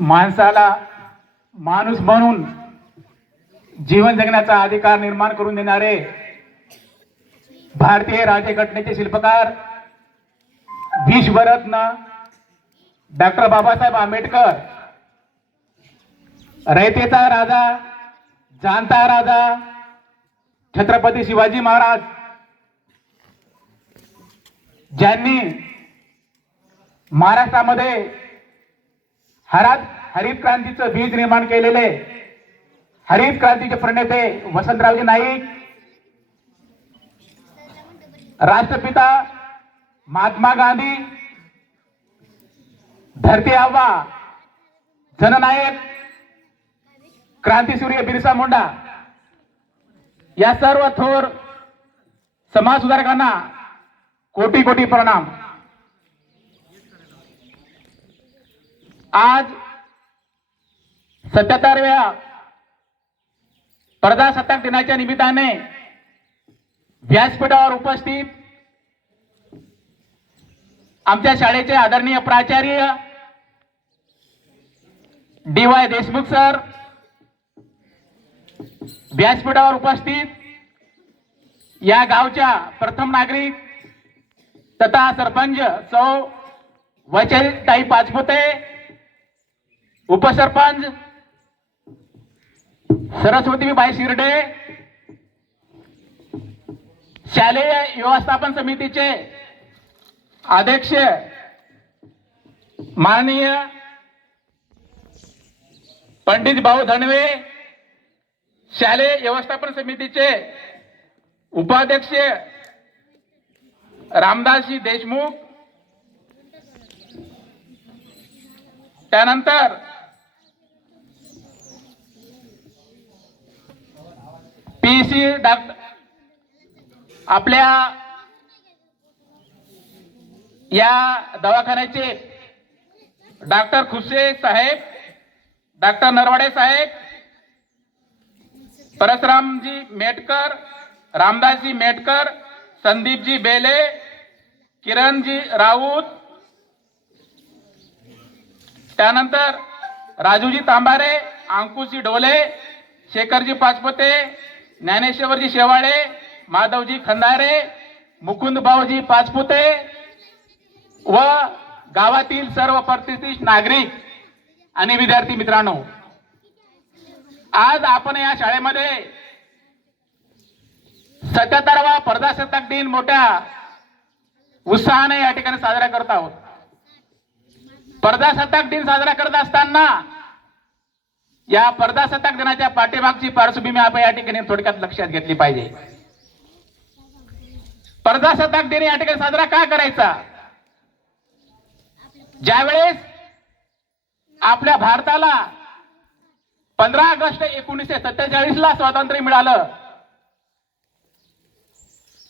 माणसाला माणूस बनून जीवन जगण्याचा अधिकार निर्माण करून देणारे भारतीय राज्यघटनेचे शिल्पकार विश्वरत्न डॉक्टर बाबासाहेब आंबेडकर, रयतेचा राजा, जाणता राजा छत्रपती शिवाजी महाराज, ज्यांनी महाराष्ट्रामध्ये हरित क्रांतीचं बीज निर्माण केलेले हरित क्रांतीचे प्रणेते वसंतरावजी नाईक, राष्ट्रपिता महात्मा गांधी, धरती आबा, जननायक क्रांतीसूर्य बिरसा मुंडा या सर्व थोर समाज सुधारकांना कोटी कोटी प्रणाम। आज 77व्या प्रजासत्ताक दिनाच्या निमित्ताने व्यासपीठावर उपस्थित आमच्या शाळेचे आदरणीय प्राचार्य डी.वाय. देशमुख सर, व्यासपीठावर उपस्थित या गावच्या प्रथम नागरिक तथा सरपंच सौ वैचारिकताई पाचपुते, उपसरपंच सरस्वतीबाई शिर्डे, शालेय व्यवस्थापन समितीचे अध्यक्ष माननीय पंडित भाऊ धनवे, शालेय व्यवस्थापन समितीचे उपाध्यक्ष रामदासजी देशमुख, त्यानंतर पीसी डॉक्टर आपल्या या दवाखान्याचे डॉक्टर खुसे साहेब, डॉक्टर नरवाडे साहेब, परशुरामजी मेटकर, रामदासजी मेटकर, संदीपजी बेले, किरणजी राऊत, त्यानंतर राजूजी तांबारे, अंकुशजी डोले, शेखरजी पाचपते, ज्ञानेश्वरजी शेवाळे, माधवजी खंदारे, मुकुंद भाऊजी पाचपुते व गावातील सर्व प्रतिष्ठित नागरिक आणि विद्यार्थी मित्रांनो, आज आपण या शाळेमध्ये 77वा प्रजासत्ताक दिन मोठ्या उत्साहाने या ठिकाणी साजरा करत आहोत। प्रजासत्ताक दिन साजरा करत असताना या प्रजासत्ताक दिनाच्या पाठीमागची पार्श्वभूमी आपण या ठिकाणी थोडक्यात लक्षात घेतली पाहिजे। प्रजासत्ताक दिन या ठिकाणी साजरा का करायचा? ज्यावेळेस आपल्या भारताला 15 ऑगस्ट 1947 ला स्वातंत्र्य मिळालं,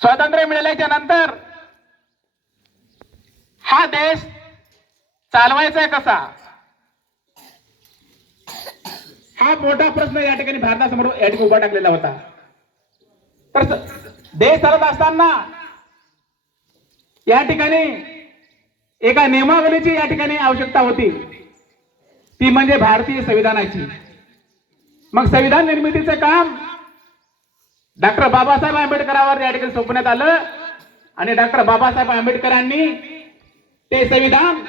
स्वातंत्र्य मिळाल्याच्या नंतर हा देश चालवायचा कसा, हा मोठा प्रश्न या ठिकाणी भारतासमोर या ठिकाणी उभा टाकलेला होता। तर देश चालत असताना या ठिकाणी एका नियमावलीची या ठिकाणी आवश्यकता होती, ती म्हणजे भारतीय संविधानाची। मग संविधान निर्मितीचं काम डॉक्टर बाबासाहेब आंबेडकरांवर या ठिकाणी सोपवण्यात आलं आणि डॉक्टर बाबासाहेब आंबेडकरांनी ते संविधान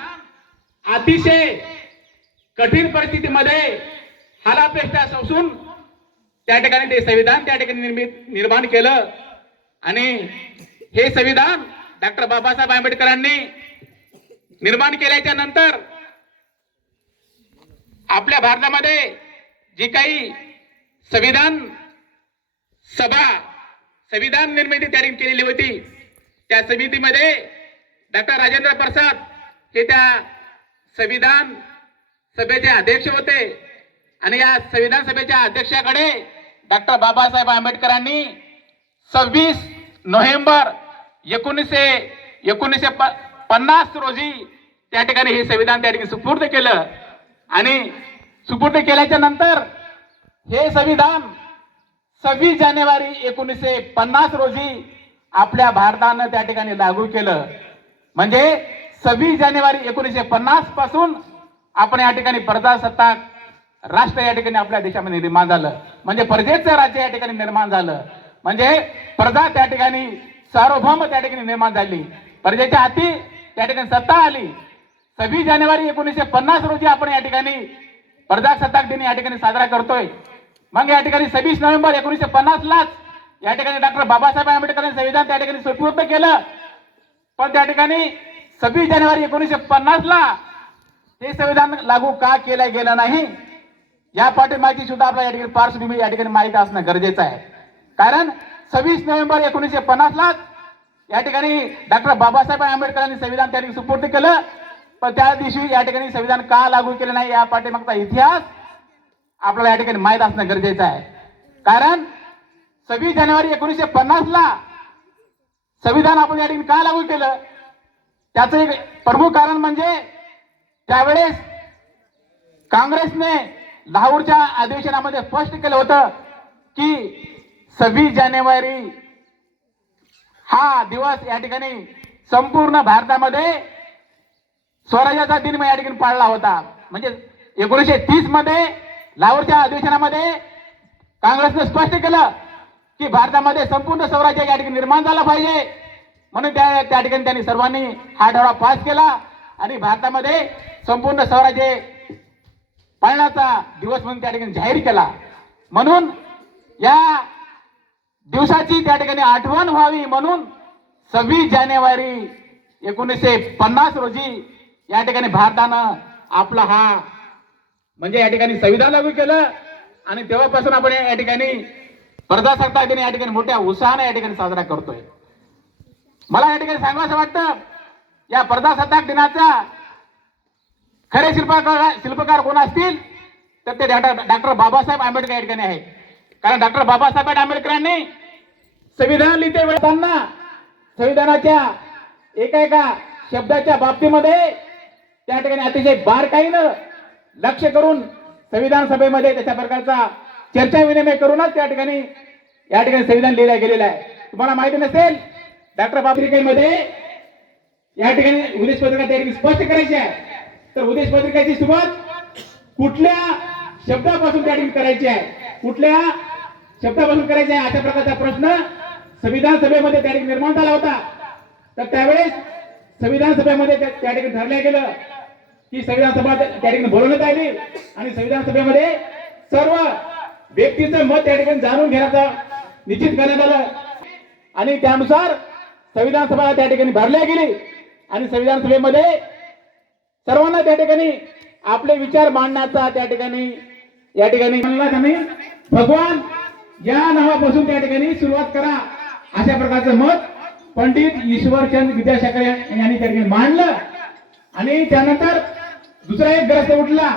अतिशय कठीण परिस्थितीमध्ये हालापेष्टा सोसून त्या ठिकाणी ते संविधान त्या ठिकाणी निर्माण केलं आणि हे संविधान डॉक्टर बाबासाहेब आंबेडकरांनी निर्माण केल्याच्या नंतर आपल्या भारतामध्ये जी काही संविधान सभा संविधान निर्मिती तयारी केलेली होती, त्या समितीमध्ये डॉक्टर राजेंद्र प्रसाद हे त्या संविधान सभेचे अध्यक्ष होते आणि या संविधान सभेच्या अध्यक्षाकडे डॉक्टर बाबासाहेब आंबेडकरांनी 26 नोव्हेंबर 1950 रोजी त्या ठिकाणी हे संविधान त्या ठिकाणी सुपूर्द केलं आणि सुपूर्द केल्याच्या नंतर हे संविधान 26 जानेवारी 1950 रोजी आपल्या भारतानं त्या ठिकाणी लागू केलं। म्हणजे 26 जानेवारी 1950 पासून आपण या ठिकाणी प्रजासत्ताक राष्ट्र या ठिकाणी आपल्या देशामध्ये निर्माण झालं, म्हणजे प्रजेचं राज्य या ठिकाणी निर्माण झालं, म्हणजे प्रजा त्या ठिकाणी सार्वभौम त्या ठिकाणी निर्माण झाली, प्रजेच्या हाती त्या ठिकाणी सत्ता आली. 26 जानेवारी 1950 रोजी आपण या ठिकाणी प्रजासत्ताक दिन या ठिकाणी साजरा करतोय. मग या ठिकाणी 26 नोव्हेंबर 1950 लाच या ठिकाणी डॉक्टर बाबासाहेब आंबेडकरांनी संविधान त्या ठिकाणी सुपूर्द केलं. पण त्या ठिकाणी 26 जानेवारी 1950 ला ते संविधान लागू का केलं गेलं नाही, या पाठीमागची सुद्धा आपल्या या ठिकाणी पार्श्वभूमी या ठिकाणी माहिती असणं गरजेचं आहे. कारण 26 नोव्हेंबर 1950 ला या ठिकाणी डॉक्टर बाबासाहेब आंबेडकरांनी संविधान त्या ठिकाणी सुपूर्द केलं. पण त्या दिवशी या ठिकाणी संविधान का लागू केलं नाही, या पाठीमागचा इतिहास आपल्याला या ठिकाणी माहित असणं गरजेचं आहे. कारण 26 जानेवारी 1950 ला संविधान आपण या ठिकाणी का लागू केलं, त्याचं एक प्रमुख कारण म्हणजे त्यावेळेस काँग्रेसने लाहोरच्या अधिवेशनामध्ये स्पष्ट केलं होतं की 26 जानेवारी हा दिवस या ठिकाणी संपूर्ण भारतामध्ये स्वराज्याचा दिन या ठिकाणी पाळला होता. म्हणजे 1930 मध्ये लाहोरच्या अधिवेशनामध्ये काँग्रेसने स्पष्ट केलं की भारतामध्ये संपूर्ण स्वराज्य या ठिकाणी निर्माण झाला पाहिजे, म्हणून त्या ठिकाणी त्यांनी सर्वांनी हा ठराव पास केला आणि भारतामध्ये संपूर्ण स्वराज्य पाळण्याचा दिवस म्हणून त्या ठिकाणी जाहीर केला. म्हणून या दिवसाची त्या ठिकाणी आठवण व्हावी म्हणून 26 जानेवारी 1950 रोजी या ठिकाणी भारतानं आपला हा म्हणजे या ठिकाणी संविधान लागू केलं आणि तेव्हापासून आपण या ठिकाणी प्रजासत्ताक दिन या ठिकाणी मोठ्या उत्साहाने या ठिकाणी साजरा करतोय. मला या ठिकाणी सांगावं वाटतं, या प्रजासत्ताक दिनाचा खरे शिल्पकार कोण असतील तर ते डॉक्टर बाबासाहेब आंबेडकर या ठिकाणी आहेत. कारण डॉक्टर बाबासाहेब आंबेडकरांनी संविधान लिहिते वेळेला संविधानाच्या एका शब्दाच्या बाबतीमध्ये त्या ठिकाणी अतिशय बारकाईनं लक्ष करून संविधान सभेमध्ये त्याच्या प्रकारचा चर्चा विनिमय करूनच त्या ठिकाणी संविधान लिहिलं गेलेलं आहे. तुम्हाला माहिती नसेल, डॉक्टर बाबासाहेबांमध्ये या ठिकाणी उद्देश पत्रिका त्या ठिकाणी स्पष्ट करायची आहे. तर उद्देश पत्रिकेची सुरुवात कुठल्या शब्दापासून त्या ठिकाणी करायची आहे, कुठल्या शब्दापासून करायची आहे, अशा प्रकारचा प्रश्न संविधान सभेमध्ये त्या ठिकाणी निर्माण झाला होता. तर त्यावेळेस संविधान सभेमध्ये त्या ठिकाणी ठरलं गेलं की संविधान सभा त्या ठिकाणी बोलवण्यात आली आणि संविधान सभेमध्ये सर्व व्यक्तीचं मत त्या ठिकाणी जाणून घेण्याचा निश्चित करण्यात आलं आणि त्यानुसार संविधान सभा त्या ठिकाणी भरल्या गेली आणि संविधान सभेमध्ये सर्वांना त्या ठिकाणी आपले विचार मांडण्याचा त्या ठिकाणी भगवान या नावापासून त्या ठिकाणी सुरुवात करा, अशा प्रकारचं मत पंडित ईश्वरचंद विद्यासागर यांनी त्या ठिकाणी मांडलं. आणि त्यानंतर दुसरा एक ग्रस्त उठला,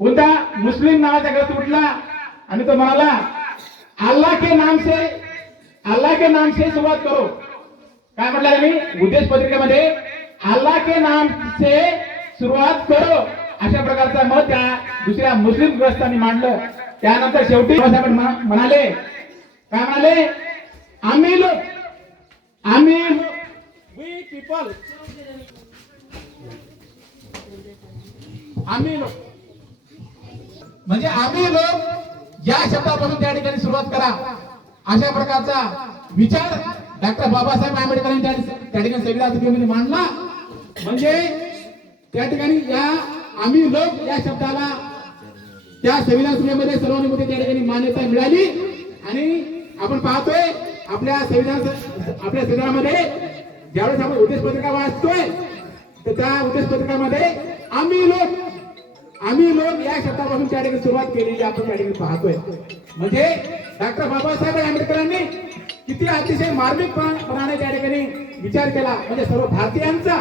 कोणता मुस्लिम नावाचा ग्रस्त उठला आणि तो म्हणाला अल्लाह के नाम से सुरुवात करो. काय म्हटलं त्यांनी उद्देश पत्रिकेमध्ये, अल्लाह के नाम से सुरुवात करो अशा प्रकारचा मत त्या दुसऱ्या मुस्लिम ग्रस्तांनी मांडलं. त्यानंतर शेवटी म्हणाले, काय म्हणाले, आम्ही लोक वी पीपल, आम्ही लोक म्हणजे आम्ही लोक या शब्दापासून त्या ठिकाणी सुरुवात करा, अशा प्रकारचा विचार डॉक्टर बाबासाहेब आंबेडकरांनी त्या ठिकाणी संविधान सभेमध्ये मांडला. म्हणजे त्या ठिकाणी या आम्ही लोक या शब्दाला त्या संविधान सभेमध्ये सर्वानुमते त्या ठिकाणी मान्यता मिळाली. आणि आपण पाहतोय आपल्या संविधानामध्ये ज्यावेळेस आपण उद्देश पत्रिका वाचतोय तर त्या उद्देश पत्रिकामध्ये आम्ही लोक या शब्दापासून त्या ठिकाणी सुरुवात केलेली आपण त्या ठिकाणी पाहतोय. म्हणजे डॉक्टर बाबासाहेब आंबेडकरांनी किती अतिशय मार्मिकपणाने त्या ठिकाणी विचार केला. म्हणजे सर्व भारतीयांचा,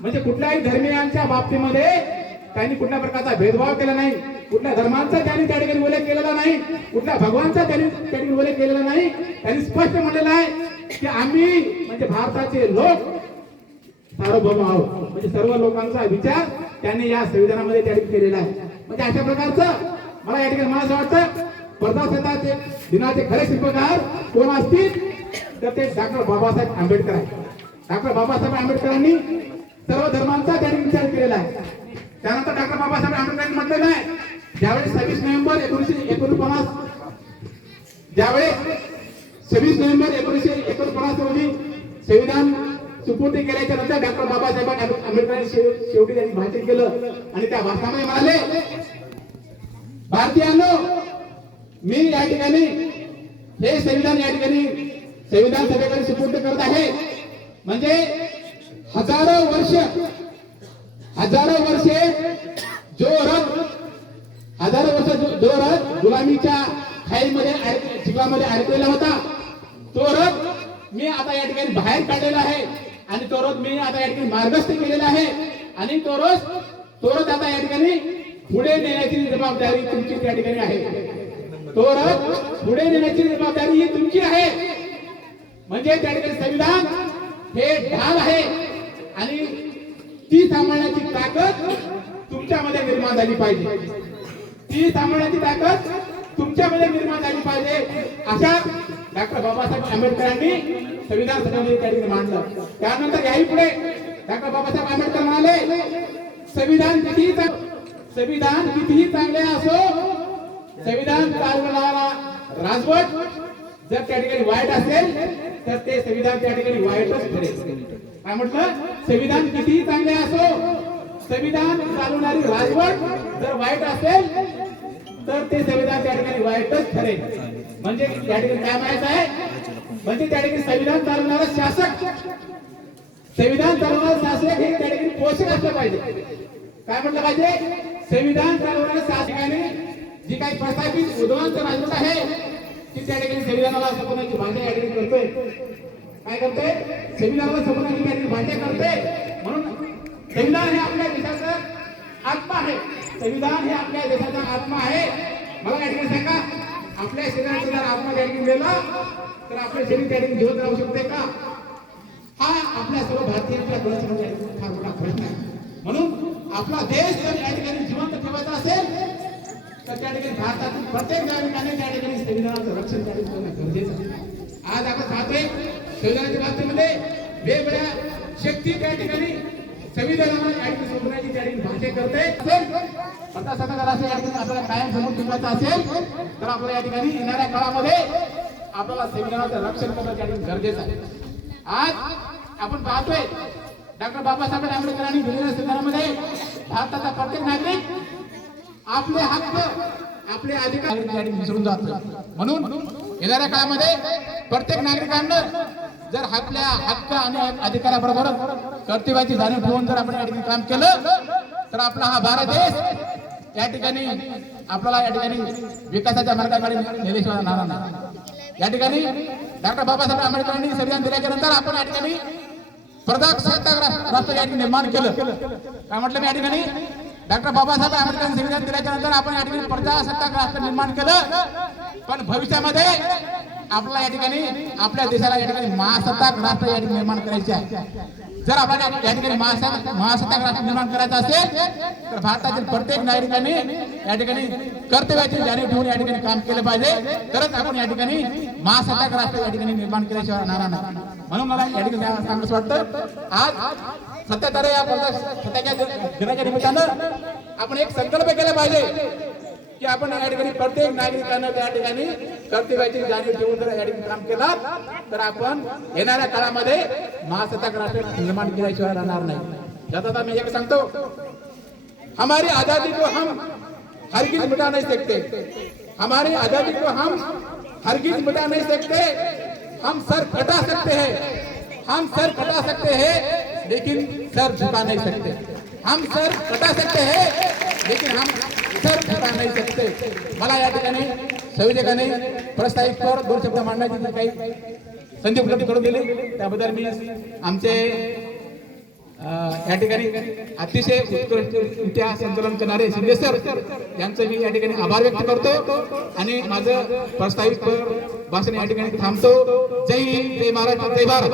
म्हणजे कुठल्याही धर्मीयांच्या बाबतीमध्ये त्यांनी कुठल्या प्रकारचा भेदभाव केला नाही, कुठल्या धर्मांचा त्यांनी त्या ठिकाणी उल्लेख केलेला नाही, कुठल्या भगवानचा त्यांनी त्या ठिकाणी उल्लेख केलेला नाही. त्यांनी स्पष्ट म्हणलेलं आहे की आम्ही म्हणजे भारताचे लोक सार्वभौम आहोत. म्हणजे सर्व लोकांचा विचार त्यांनी या संविधानामध्ये त्या ठिकाणी केलेला आहे. म्हणजे अशा प्रकारचं मला या ठिकाणी मला असं वाटतं प्रजासत्ताक दिनाचे खरे शिल्पकार कोण असतील तर ते डॉक्टर बाबासाहेब आंबेडकर आहेत. डॉक्टर बाबासाहेब आंबेडकरांनी सर्व धर्मांचा त्या ठिकाणी विचार केलेला आहे. त्यानंतर डॉक्टर बाबासाहेब आंबेडकरांनी म्हटलेलं आहे, ज्यावेळेस 26 नोव्हेंबर 1949 रोजी संविधान सुपूर्दी केल्याच्या नंतर डॉक्टर बाबासाहेब आंबेडकरांनी शेवटी त्यांनी भाषण केलं आणि त्या भाषणामध्ये म्हणाले, भारतीयांनो, मी या ठिकाणी हे संविधान या ठिकाणी संविधान सभेकडे सुपूर्द करत आहे. म्हणजे हजारो वर्षे जो रथ गुलामीच्या खाईमध्ये चिखलामध्ये अडकलेला होता, तो रथ मी आता या ठिकाणी बाहेर काढलेला आहे आणि तो रथ मी आता या ठिकाणी मार्गस्थ केलेला आहे आणि तो रथ आता या ठिकाणी पुढे नेण्याची जबाबदारी तुमची त्या ठिकाणी आहे. तो रथ पुढे नेण्याची जबाबदारी ही तुमची आहे. म्हणजे त्या ठिकाणी संविधान हे ढाल आहे आणि ती सांभाळण्याची ताकद तुमच्यामध्ये निर्माण झाली पाहिजे. ती सांभाळण्याची ताकद तुमच्यामध्ये निर्माण झाली पाहिजे. अशा डॉक्टर बाबासाहेब आंबेडकरांनी संविधान सभेमध्ये त्या ठिकाणी मांडलं. त्यानंतर याही पुढे डॉक्टर बाबासाहेब आंबेडकर म्हणाले, संविधान कितीही चांगले असो, संविधान चालवणारा राजवट जर त्या ठिकाणी वाईट असेल तर ते संविधान त्या ठिकाणी वाईटच ठरेल. काय म्हटलं? संविधान कितीही चांगले असो, संविधान चालवणारी राजवट जर वाईट असेल तर ते संविधान त्या ठिकाणी वाईटच ठरेल. म्हणजे त्या ठिकाणी काय म्हणायचं आहे? म्हणजे त्या ठिकाणी संविधान चालवणारा शासक हे त्या ठिकाणी पोषक असलं पाहिजे. काय म्हटलं पाहिजे? संविधान चालवणाऱ्या शासकाने जी काही प्रस्थापित उद्ध्वस्त राजवट आहे ती त्या ठिकाणी संविधानाला संपवण्याची भाषा या ठिकाणी करते. काय करते? संविधानाला संपवण्याची त्या ठिकाणी भाषा करते. म्हणून संविधान हे आपल्या देशाचा आत्मा आहे. संविधान हे आपल्या देशाचा आत्मा आहे. मला या ठिकाणी सांगा, आपल्या शरीराचा जर आत्मा त्या ठिकाणी गेला तर आपलं शरीर त्या ठिकाणी जिवंत राहू शकते का? हा आपल्या सर्व भारतीयांच्या डोळ्यासमोर फार मोठा प्रश्न आहे. म्हणून आपला देश जर या ठिकाणी जिवंत ठेवायचा असेल तर त्या ठिकाणी भारतातील प्रत्येक नागरिकाने त्या ठिकाणी संविधानाचं रक्षण करणं गरजेचं आहे. आज आपण पाहतोय संविधानाच्या बाबतीमध्ये वेगवेगळ्या शक्ती त्या ठिकाणी संविधानाला या ठिकाणी सोडण्याची त्या ठिकाणी भाषा करते. प्रजासत्ताक राष्ट्र या ठिकाणी आपल्याला कायम समोर ठेवायचा असेल तर आपल्याला या ठिकाणी येणाऱ्या काळामध्ये आपल्याला संविधानाचं रक्षण करणं त्या ठिकाणी गरजेचं आहे. आज आपण पाहतोय डॉक्टर बाबासाहेब आंबेडकरांनी दिलेल्या संविधानामध्ये भारताचा प्रत्येक नागरिक आपले हक्क, आपले अधिकार विसरून जातो. म्हणून येणाऱ्या काळामध्ये प्रत्येक नागरिकांना जर आपल्या हक्क आणि अधिकाराबरोबर कर्तव्याची जाणीव ठेवून जर आपण या ठिकाणी काम केलं तर आपला हा भारत देश या ठिकाणी आपल्याला या ठिकाणी विकासाच्या मार्गाकडे नेल्याशिवाय राहणार नाही. या ठिकाणी डॉक्टर बाबासाहेब आंबेडकरांनी संविधान दिल्याच्या नंतर आपण या ठिकाणी प्रजासत्ताक राष्ट्र या ठिकाणी निर्माण केलं. काय म्हटलं मी? या ठिकाणी डॉक्टर बाबासाहेब आंबेडकरांनी संविधान दिल्याच्या नंतर आपण या ठिकाणी प्रजासत्ताक राष्ट्र निर्माण केलं. पण भविष्यामध्ये आपल्याला या ठिकाणी आपल्या देशाला या ठिकाणी महासत्ताक राष्ट्र या ठिकाणी निर्माण करायचे आहे. जर आपल्याला या ठिकाणी महासत्ताक राष्ट्र निर्माण करायचं असेल तर भारतातील प्रत्येक नागरिकांनी या ठिकाणी कर्तव्याची जाणीव ठेवून या ठिकाणी काम केलं पाहिजे. तरच आपण या ठिकाणी महासत्ताक राष्ट्र या ठिकाणी निर्माण केल्याशिवाय राहणार नाही. म्हणून मला या ठिकाणी सांगायचं वाटतं, आज 77 या प्रजासत्ताकाच्या दिनाच्या निमित्तानं आपण एक संकल्प केला पाहिजे की आपण या ठिकाणी प्रत्येक नागरिकांना त्या ठिकाणी कर्तव्याची जाणीव ठेवून जर या ठिकाणी काम केलं तर आपण येणाऱ्या काळामध्ये महासत्ताक राष्ट्र निर्माण केल्याशिवाय राहणार नाही. ज्याचा मी एक सांगतो, हमारी आजादी को हम हरगिज मिटा नहीं सकते. हमारी आजादी को हम हरगिज मिटा नहीं सकते. हम सर कटा सकते हैं, हम सर कटा सकते हैं लेकिन सर झुका नहीं सकते. हम सर कटा सकते हैं लेकिन हम सर झुका नहीं सकते. मला या ठिकाणी संयोजकांनी प्रस्तावित दोन शब्द मांडण्याची काही संधी उपलब्ध करून दिली त्याबद्दल मी आमचे या ठिकाणी अतिशय उत्कृष्टरित्या संकलन करणारे शिंदे सर यांचं मी या ठिकाणी आभार व्यक्त करतो आणि माझं प्रस्तावित भाषण या ठिकाणी थांबतो. जय हिंद, जय महाराष्ट्र, जय भारत.